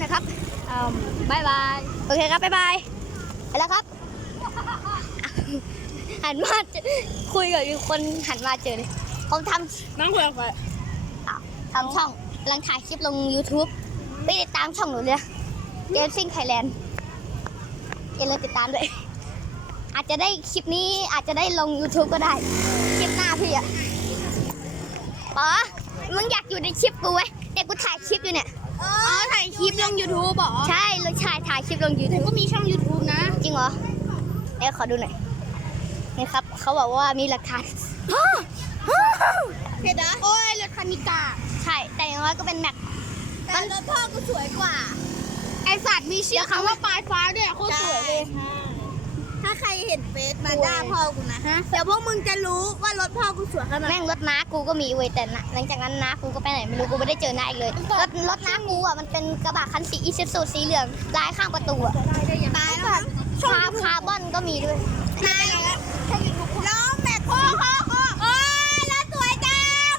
หน่อยครับอืมบายบาย โอเคครับบ๊ายบายไปแล้วครับ หันมาเจอคุยกับอีกคนหันมาเจอเลยเขาทนั่งคุยกับใครำอ้าวทำช่องกำลังถ่ายคลิปลง YouTube ไปติดตามช่องหนูเลยเกมซิ่งไทยแลนด์อย่าลืมติดตามด้วย อาจจะได้คลิปนี้อาจจะได้ลง YouTube ก็ได้ คลิปหน้าพี่อะป๋อมึงอยากอยู่ในคลิปกูไหมเดี๋ยวกูถ่ายคลิปอยู่เนี่ย อ๋อถ่ายคลิปลง YouTube เหรอใช่เลยชายถ่ายคลิปลง ผม YouTube ก็มีช่อง YouTube นะ จริงเหรอเดี๋ยวขอดูหน่อยนี่ครับเขาบอกว่ามีหลักฐานเห็นนะโอ้ยรถคันนิกาใช่แต่อย่างน้อยก็เป็นแม็ก แต่รถพ่อกูสวยกว่า ไอสัตว์มีชื่อคำว่าปลายฟ้าด้วยโคตรสวยเลยถ้า ใครเห็นเฟซมาด่าพ่อกูนะเดี๋ยวพวกมึงจะรู้ว่ารถพ่อกูสวยขนาดไหนแม่งรถน้ากูก็มีเว้ยแต่นะหลังจากนั้นน้ากูก็ไปไหนไม่รู้กูไม่ได้เจอน้าอีกเลยรถรถน้ากูอะมันเป็นกระบะคันสีอีซิสูสีเหลืองลายข้างประตูอะตายแล้วคาคาร์บอนก็มีด้วยนายล้อแม็กพ่อพ่อพ่อโอ้ยรถสวยจัง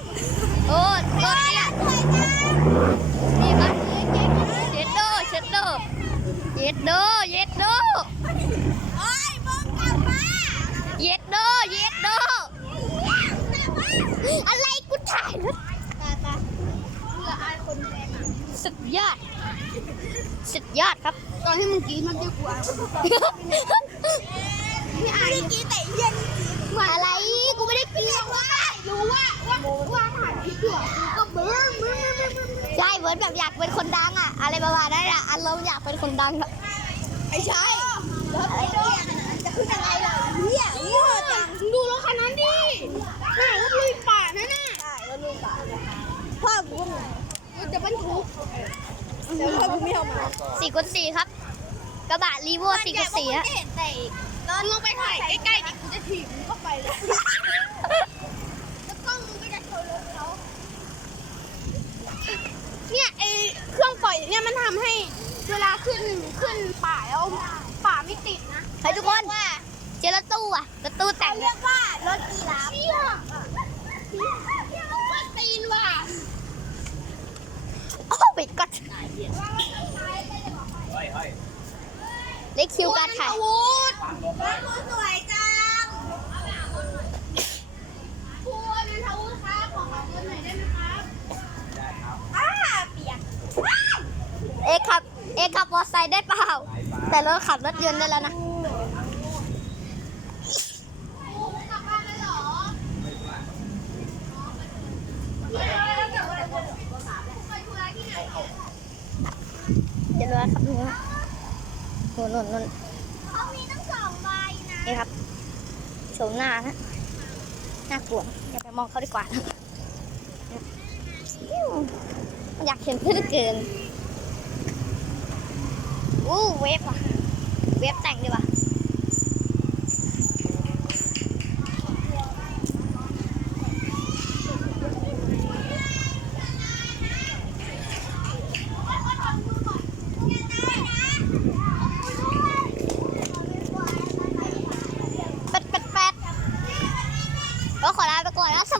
โอ้รถโอ้ยเนี่ยรถสวยจังนี่ครับเย็ดโดเช็ดโดเย็ดโดเย็ดโดโอ้ยมึงกลับมา เย็ดโดเย็ดโดอะไรกูถ่ายรถตาตาเพื่ออายคนแทงอะสุดยอดสุดยอดครับ ตอนที่มึงกรีดมันจะกลัวพี่อายกรีดแต่เย็นอะไรกูไม่ได้เกลียดว่ารู้ว่าว่าว่าถ่ายคลิปอยู่ก็เบิ้มเบิ้มเบิ้มใช่เหมือนแบบอยากเป็นคนดังอะอะไรประมาณนั้นอะอารมณ์อยากเป็นคนดังอะไม่ใช่รถไอ้เนี่ยจะขึ้นยังไงล่ะเนี่ยโง่จังดูรถคันนั้นดิน่ารถลุยป่านั่นน่ะใช่รถลุยป่า พ่อกูรถจะบรรทุกแต่พ่อกูไม่เอามาสี่กุสี่ครับ กระบะรีโวสี่กุสี่อะเห็นแต่รถลงไปถ่ายใกล้ๆดิกูจะถีบมึงเข้าไปเลยแล้วกล้องมึงก็จะชนรถเขาเนี่ยไอเครื่องปล่อยเนี่ยมันทำให้เวลาขึ้นขึ้นป่าแล้วป่าไม่ติดนะ เฮ้ยทุกคนเจอรถตู้อะรถตู้แต่ง เรียกว่ารถกีฬาเชี่ยเชี่ยรถกวนตีนว่ะ โอ้ไปกดเล็กคิวการถ่ายอาวุธรถกูสวยจังครูนันทวุฒิครับขอขอเงินหน่อยได้ไหมครับได้ครับอ้าเปียกเอกขับ เอกขับมอเตอร์ไซค์ได้เปล่า แต่รถขับรถยนต์ได้แล้วนะ ครูกลับบ้านแล้วเหรอ เดี๋ยวรถครับหนูหนูหนูหนูเขามีตั้งสองใบนะนี่ครับโฉมหน้านะน่ากลัวอย่าไปมองเขาดีกว่านะอยากเห็นเพื่อนเกินอู้เวฟว่ะเวฟแต่งดีว่ะ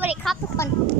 already caught the one.